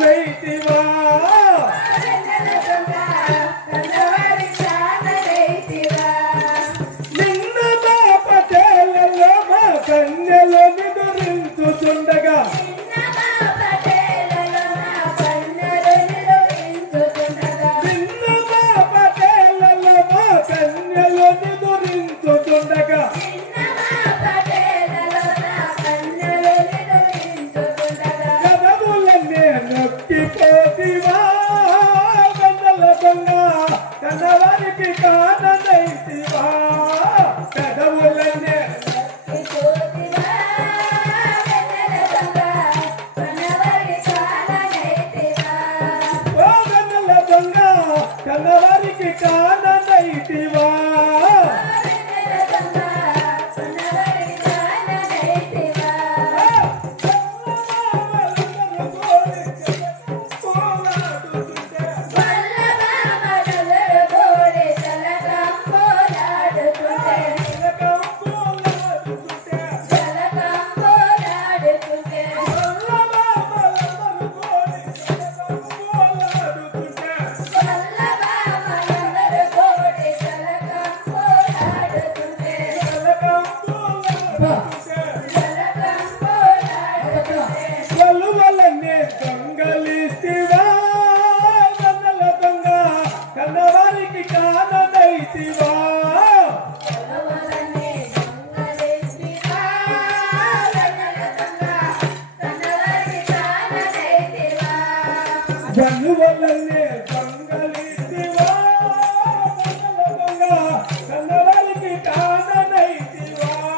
నైతివా నిన్న బాపటేలలో మా కన్యలో నిదురించుచుండగా కన్నవారికి కాననైతివా కదవులనే ఓ కన్నల దొంగ కన్నవారికి కాననైతివా కన్నవారికి కాననైతివా జన్నువల్లనే దొంగలిస్తివా దొంగ కన్నవారికి కాననైతివా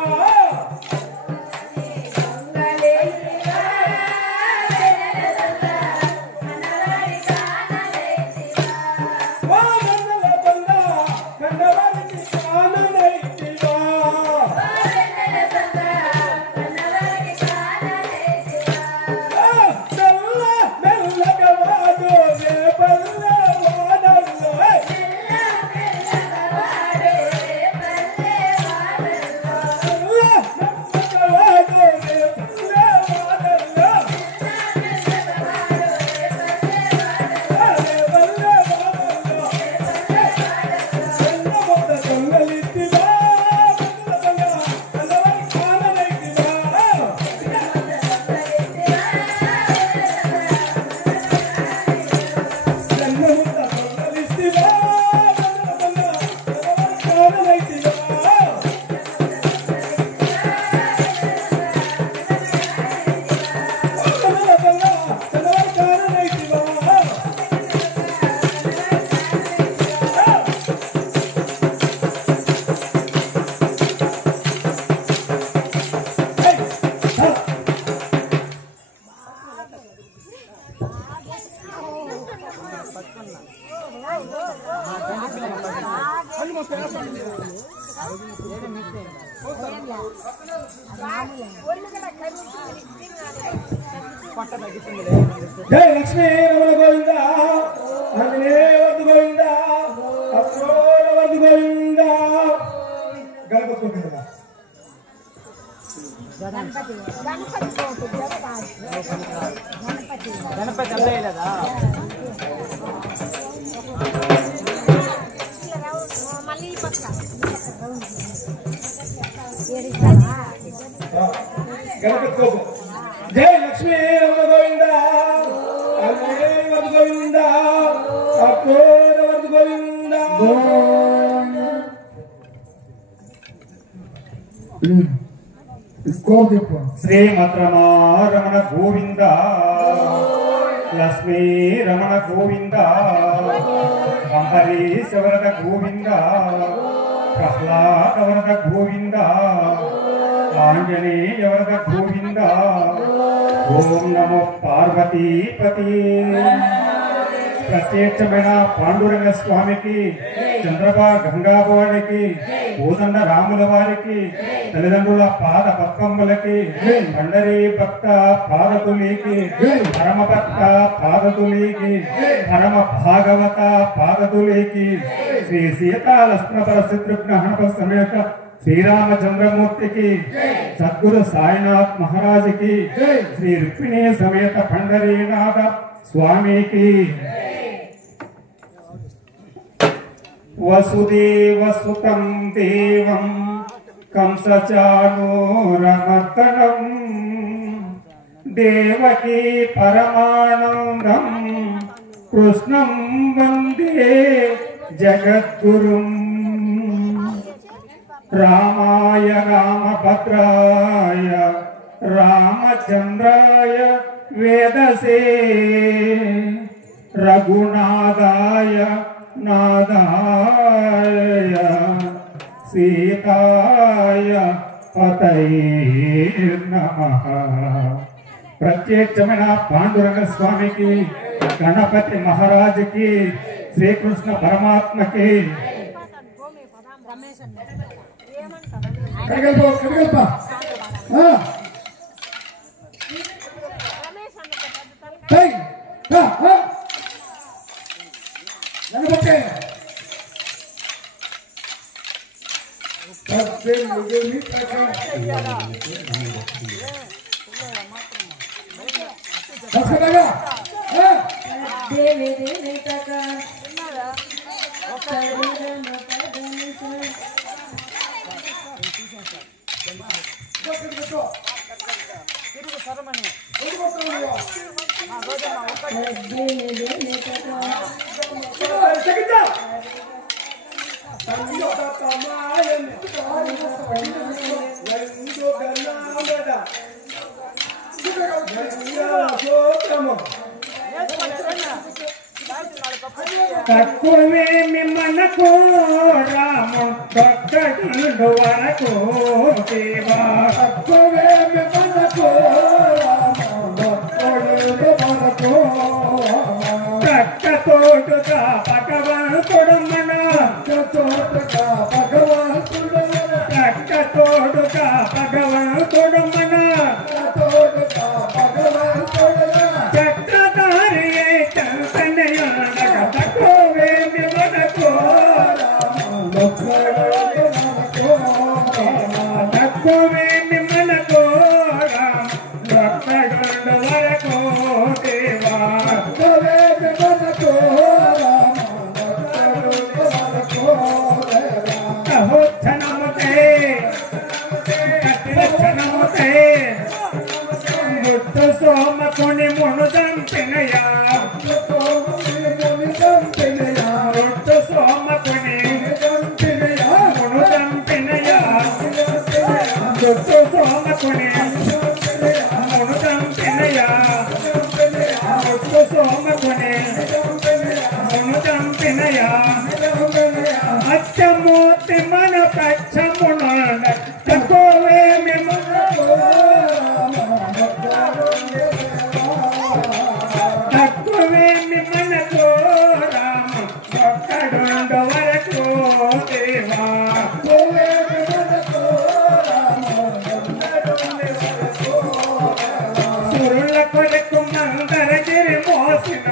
జై లక్ష్మీ రమణ గోవింద హరినేవర్ధ గోవింద అప్రోవర్ధ గోవింద గణపతి గణపతి అంతే కదా గణపతి జై లక్ష్మీ రమణ గోవింద హరినేవర్ధ గోవింద అప్రోవర్ధ గోవింద శ్రీమద్రమారమణ గోవింద లక్ష్మీ రమణ గోవింద అంబరీశవరద గోవింద ప్రహ్లాదవరద గోవింద ఆంజనేయవరద గోవింద ఓం నమో పార్వతీపతి ప్రత్యక్షమైన పాండురంగ స్వామికి చంద్రబా గంగాభవానికి కోదండ రాముల వారికి తల్లిదండ్రుల పాద పద్మములకి పండరీ భక్త పాదతులికి పరమ భక్త పాదతులికి పరమ భాగవత పాదతులికి శ్రీ సీతా లక్ష్మణ శత్రుఘ్న హనుమ సమేత శ్రీరామచంద్రమూర్తికి సద్గురు సాయినాథ్ మహారాజుకి శ్రీ రుక్మిణీ సమేత పండరీనాథ స్వామికి వసుదేవసుతం దేవం కంసచానూరమర్దనం దేవకీ పరమానందం కృష్ణం వందే జగద్గురుం రామాయ రామభద్రాయ రామచంద్రాయ వేదసే రఘునాథాయ నాదాయ సీతాయ పతయే నమః. ప్రత్యేకమైన పాండురంగ స్వామికి, గణపతి మహారాజుకి, శ్రీకృష్ణ పరమాత్మకి తక్కువేమి మనకు రాముడు వరకు దేవా, తక్కువేమి మనకు రాముడు తోడుగా భగవంతుడు మన తోడుగా భగవంతుడు తోడుగా భగవంతుడు మన తోడుగా భగవంతుడు చక్రధారి చంతనయుండగ తక్కువేమి మనకు తక్కువేమి మనకు భక్తుడు వరకు దేవా, ముట్టు సోమకుని మును దంపినయా, ముట్టు సోమకుని మును దంపినయా, ముట్టు సోమకుని మును దంపినయా, ముట్టు సోమకుని మును దంపినయా, అచ్చమూర్తి మన పచ్చమున తక్కువేమి తక్కువేమి మనకు రామ ఒక్కడుండు వరకు దేవా, సురుల కొరకు మందరగిరి మోసిన,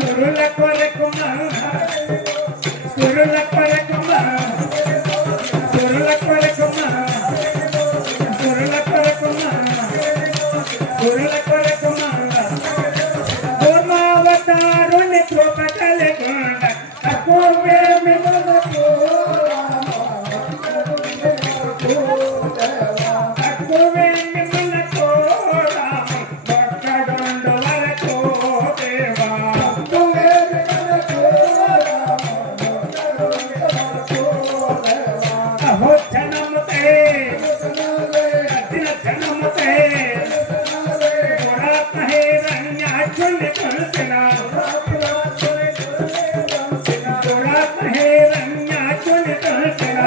సురుల కొరకు సురుల కొరకు సురుల కొరకు సురుల కొరకు సురుల కొరకు ధర్మావతారుని కృప కలిగుండ తక్కువేమి మనకు తక్కువేమి మనకు రామ ఒక్కడుండు వరకు దేవా, అహోచ్చనముతే అర్జునచ్చనముతే గుణాత్మహేరణ్యాచుని కొలిసిన, గుణాత్మహేరణ్యాచుని కొలిసిన,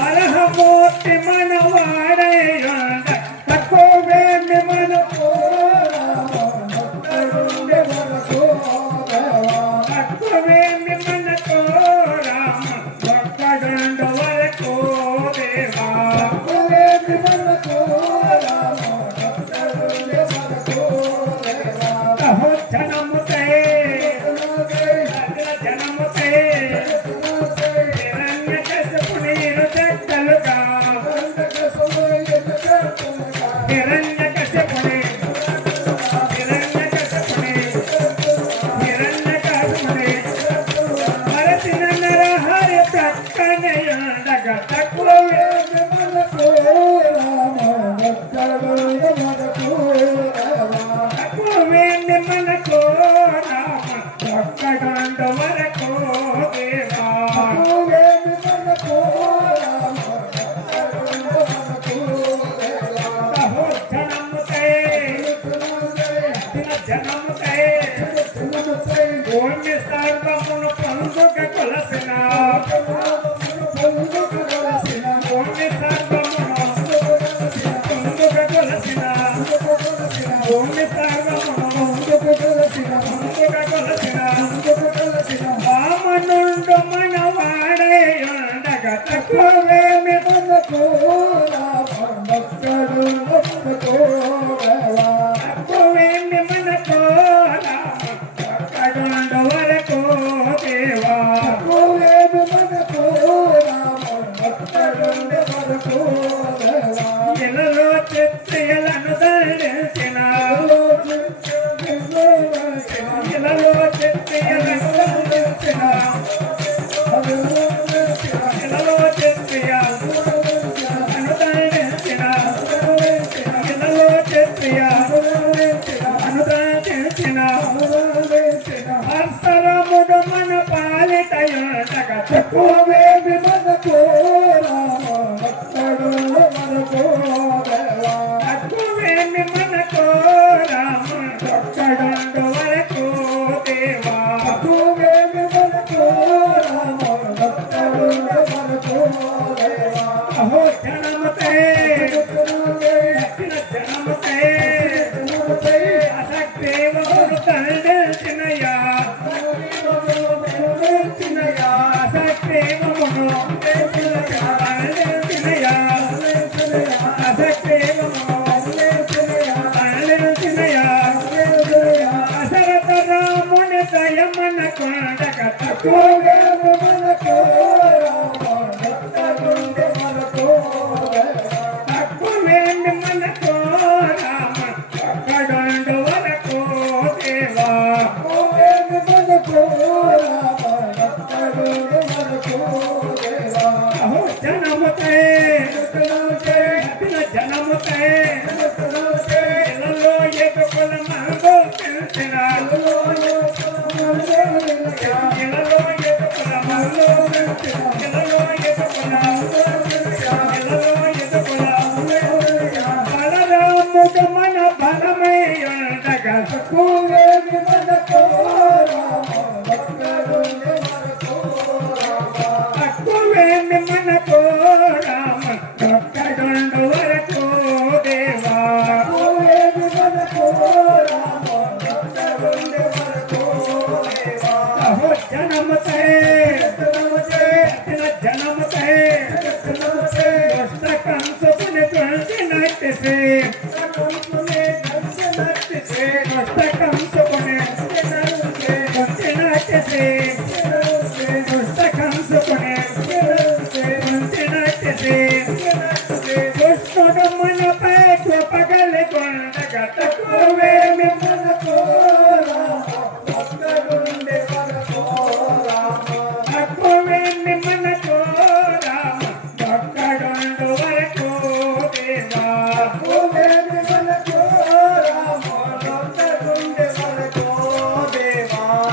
అలహమూర్తి మనవాడే తక్కువేమి మనకు తక్కువేమి మనకు రామ ఒక్కడుండు వరకు దేవా, అహోచ్చనముతే వామనుండు మనవాడై ఉండగా తక్కువేమి తక్కువేమి మనకు ఒక్కడుండు వరకు దేవా ఇలలో చిత్రలను దండించిన ఇలలో చిత్రలను దండించిన ఇలలో చిత్రలను దండించిన ఇలలో చిత్రలను దండించిన హస్తరముడు మన పాలిటయుండగా తక్కువేమి మనకు తక్కువేమి మనకు రామ ఒక్కడుండు వరకు దేవా అహో జనమతే జనమతే అసక్దేవుడు తండ్రినయా అసక్దేవుడు తండ్రినయా అసక్దేవుడు అసరత రాముని దయమన కొండగ తక్కువేమి మనకు తక్కువేమి మనకు రామ ఒక్కడుండు వరకు దేవా అహో జనముతే జనముతే ఇలలో ఎదుకుల మందు తెలిసిన ఇలలో ఎదుకుల మందు ఇలలో ఎదుకుల బలరాముడు మన బలమై ఉండగా తక్కువేమి మనకు రామ ఒక్కడుండు వరకు దేవా అహో జనమతే జనమతే దుష్ట కంసుకుని తుంచినట్టిసి దుష్ట కంసుకుని తుంచినట్టిసి దుష్ట కంసుకుని దుష్టుడు మనపై కృపగలి కొండగా తక్కువేమి మనకు తక్కువేమి మనకు రామ ఒక్కడుండు వరకు దేవా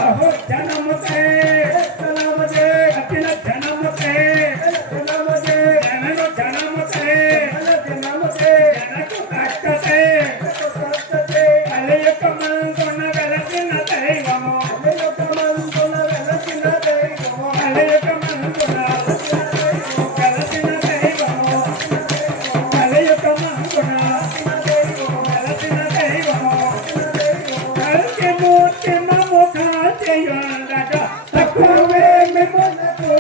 అహో జనముతే అఖిల జనముతే జనకు కష్టతే అలయక మందున వెలసిన దైవము అలయక మందున వెలసిన దైవము అలయక మందున వెలసిన దైవము అలయక మందున వెలసిన దైవము కలిసి మూర్తి మము కాల్చియుండగా తక్కువేమి మనకు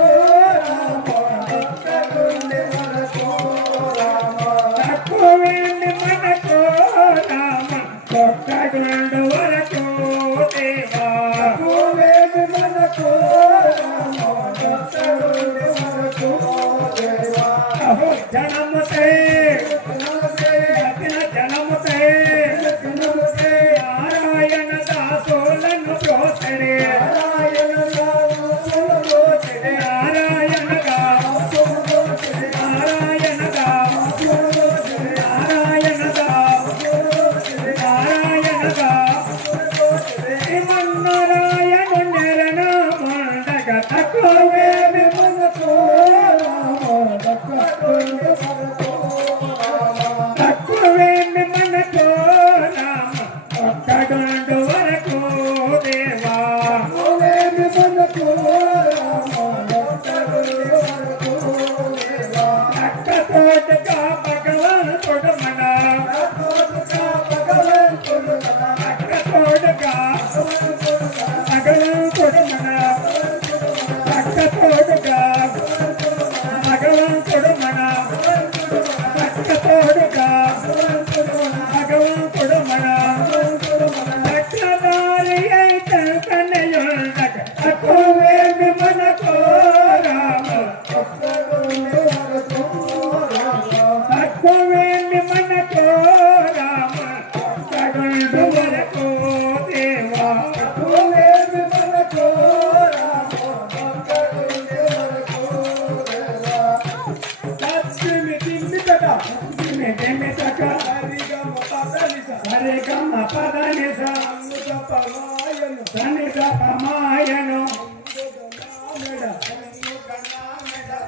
తక్కువేమి మనకు రామ ఒక్కడుండు వరకు దేవా అహో జనముతే జనముతే నారాయణ దాసులను ప్రోసడే శ్రీమన్నారాయణ నిరణ మండగ తక్కువేమి మనకు తక్కువేమి మనకు రామ ఒక్కడుండు వరకు దేవా అక్కతోటగా భగవంతుడు మన అక్కతోటగా కమాయను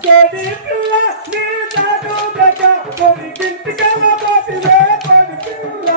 కొడి పిల్ల నీ తాడు దగ్గర కొడి గింటికల బాటిలే కొడి పిల్ల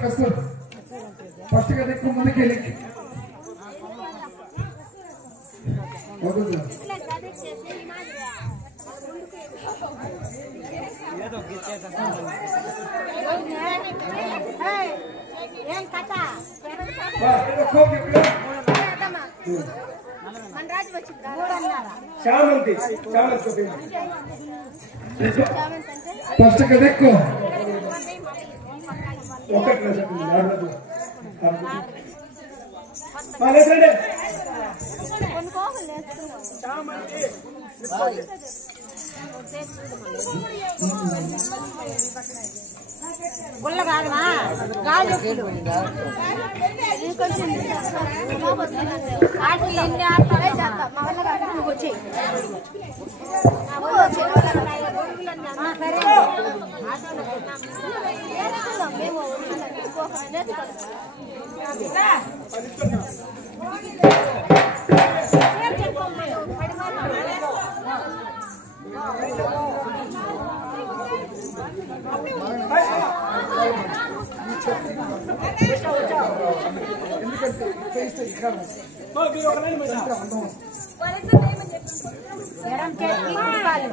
కస్తూర్ ఫస్ట్ గా ఎక్కువ ముందుకు వెళ్ళి చామంతి ఫస్ట్ గా ఎక్కువ ఒకటి గుల్ల కాదమా గాలి ఎన్ని ఆడతానే చేస్తా మా వల్ల కాదు నువ్వు వచ్చేయి సరే మేము ఎందుకంటే ఎడం చేతికి కుడికాలు.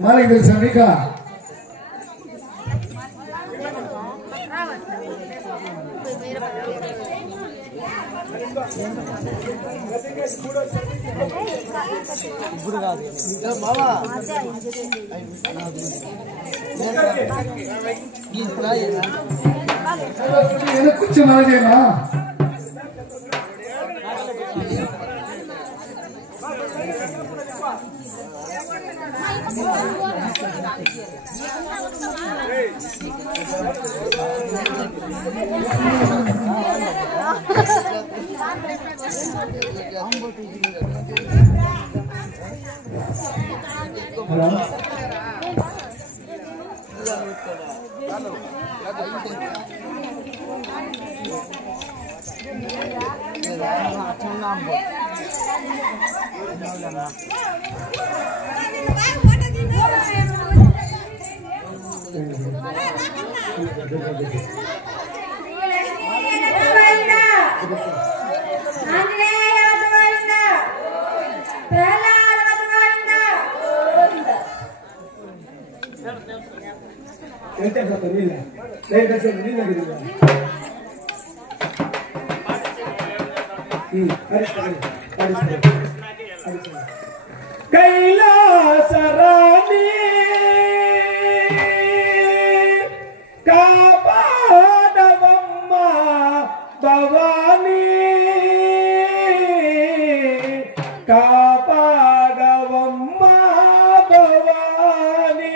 మాలిక్ తెలుసా నీకా? ఇప్పుడు కాదు కూర్చో నాగేనా కైలాసరాణి కాపాడవమ్మ భవానీ కాపాడవమ్మ భవానీ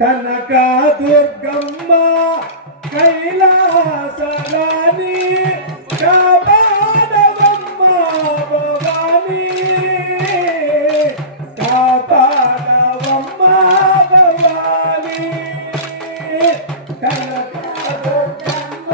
కనక దుర్గమ్మ కైలాసరాణి కాపాడవమ్మ భవానీ కాపాడవమ్మ భవానీ కనక దుర్గమ్మ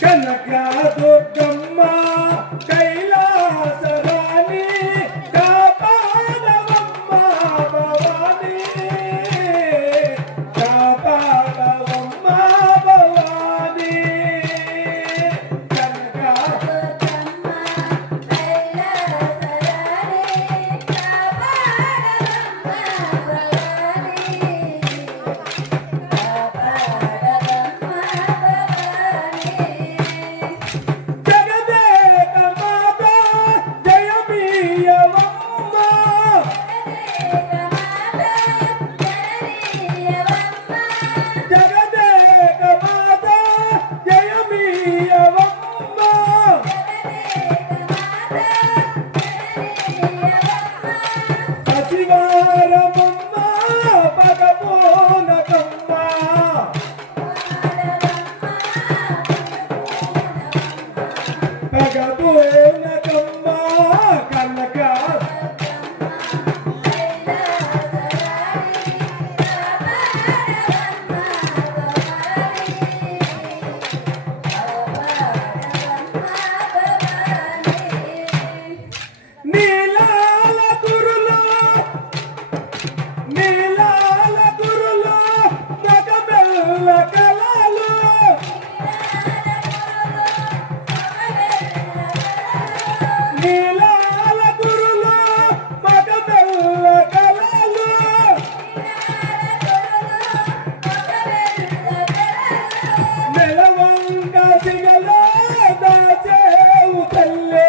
కనక దుర్గమ్మ కైలాసరాణి కాపాడవమ్మ భవానీ కాపాడవమ్మ భవానీ కనక దుర్గమ్మ కైలాసరాణి జగదేక మాత జయమీయవమ్మ జగదేక మాత జయమీయవమ్మ పసివారమమ్మ పగపోనకమ్మ పగపోనకమ్మ కనక నీలాల గురులో మగబెల్ల కళలు నీలాల గురులో మగబెల్ల కళలు నెలవంక సిగలో దాచేవు తల్లే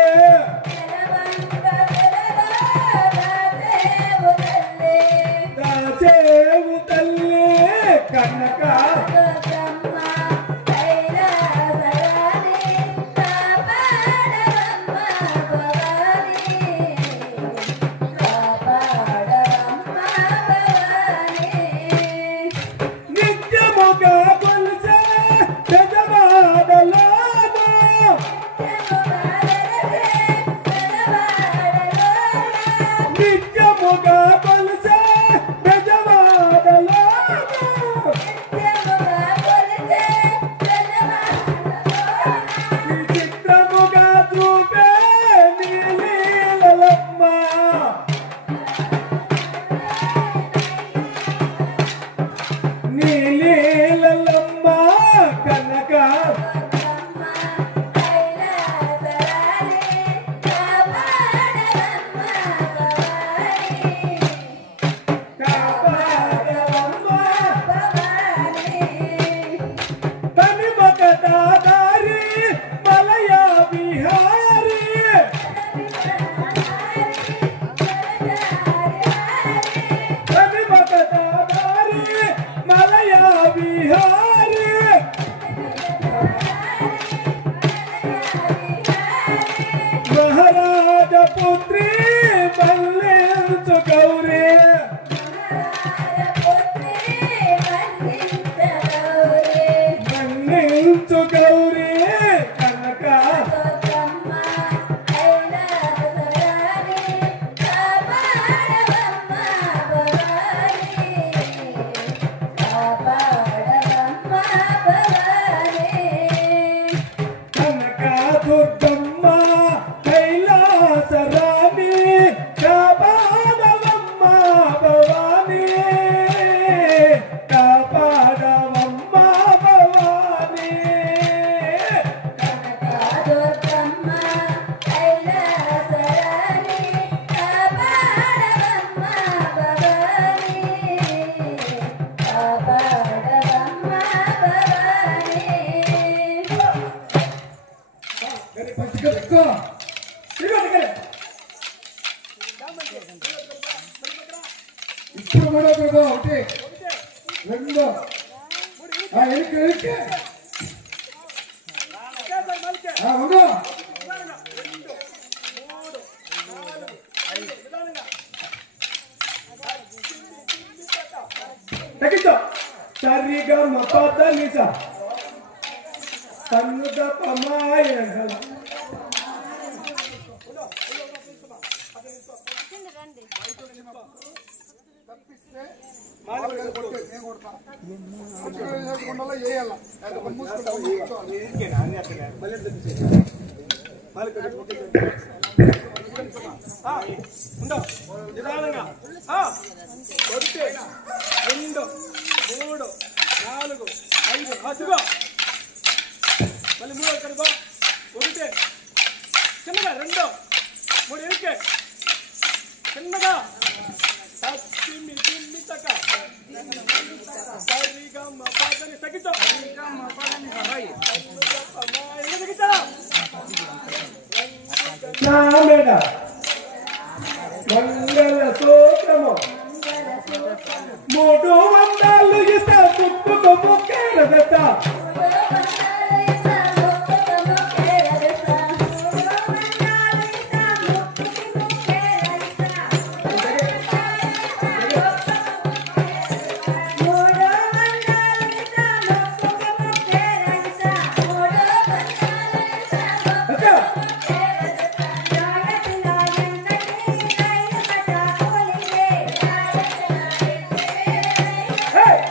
దాచేవు తల్లే కనక నిత్యముగా కొలిసే పెదవాడలోన నిత్యముగా కొలిసే పెదవాడలోన ఇప్పుడు కూడా ఒకటి రెండు ఉండు తగ్గించో సరిగా మొత్తం నిసా సన్నుద పమాయ నిదానంగా 1 2 3 4 5 మళ్ళీ 3 కడుకో 1 చిన్నగా 2 3 ఎరికే చిన్నగా మంగళ సూత్రము 3 వందలు ఇస్తా ముక్కు ముక్కేల దత్తా Hare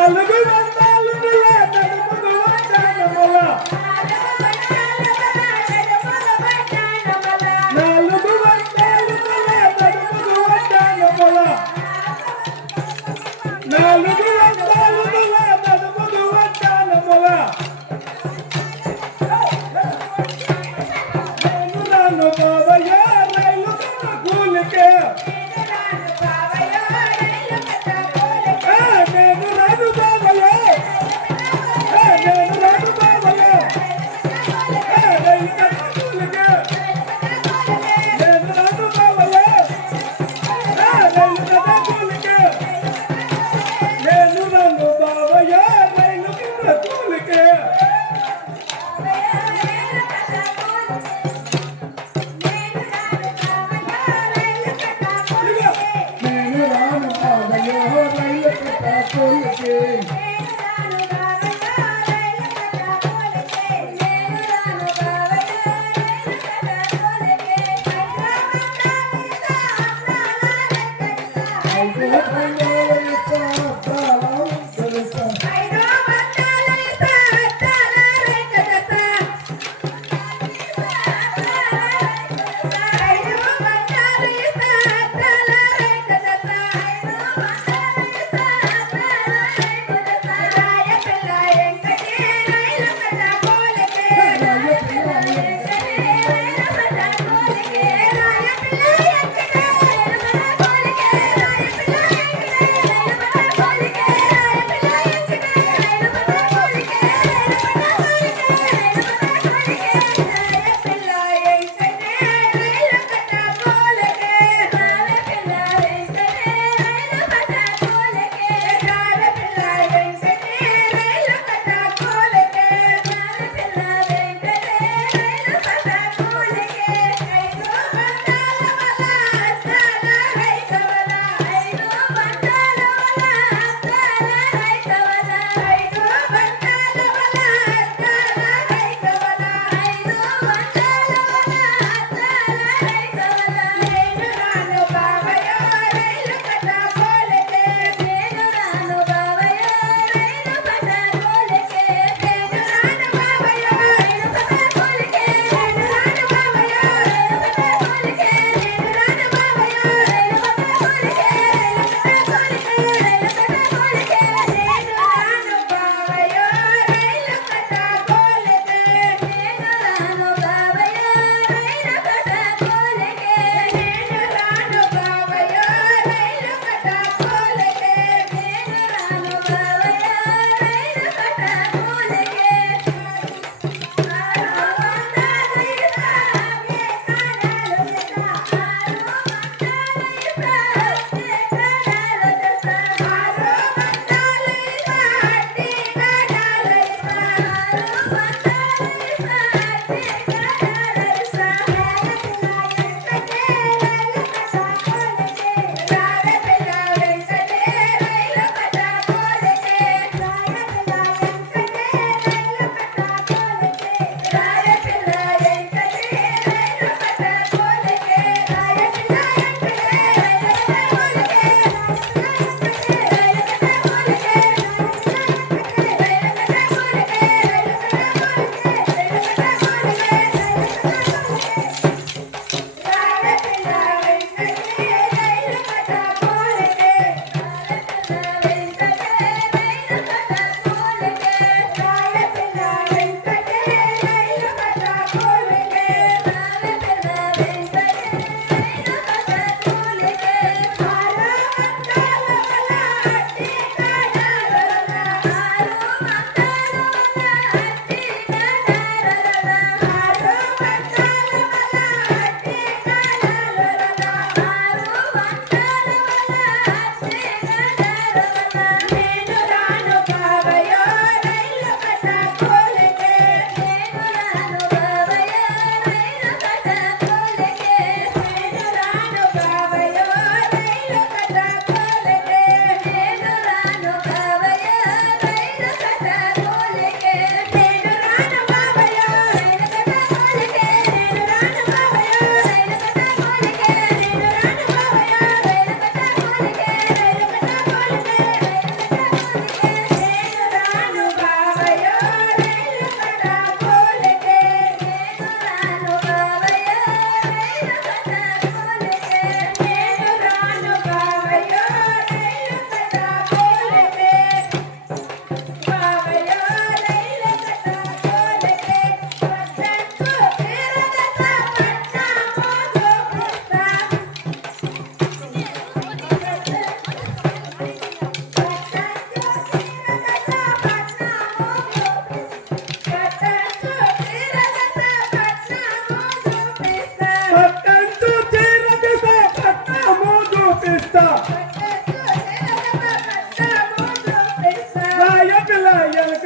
Hey,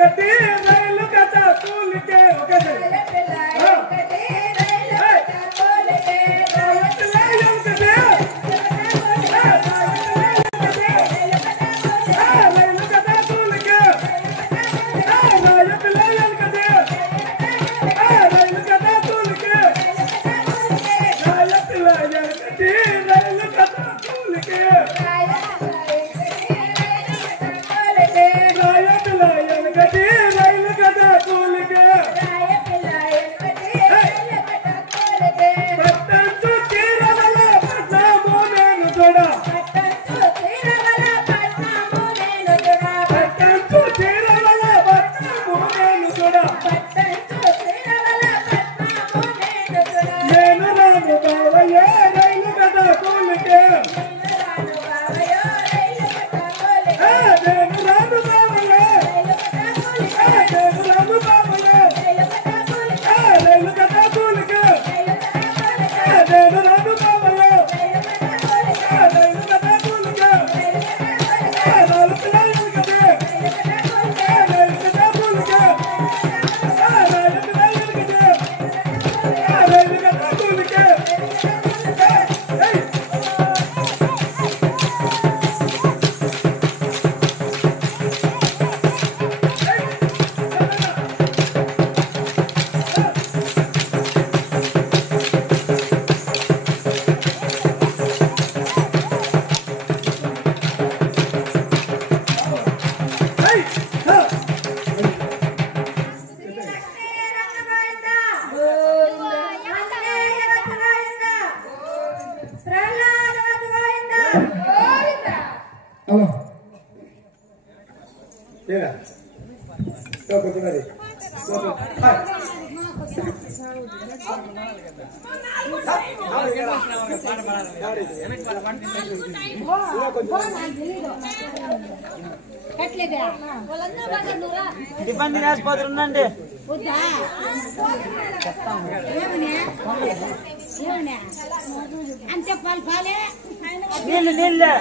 కట్టి రైలు కథ కూలికే ఒకేసారి ఇబ్బంది రాసిపోతుందండి అంతే పాలు పాలే నీళ్ళు నీళ్ళు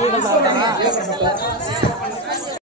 ఈగలు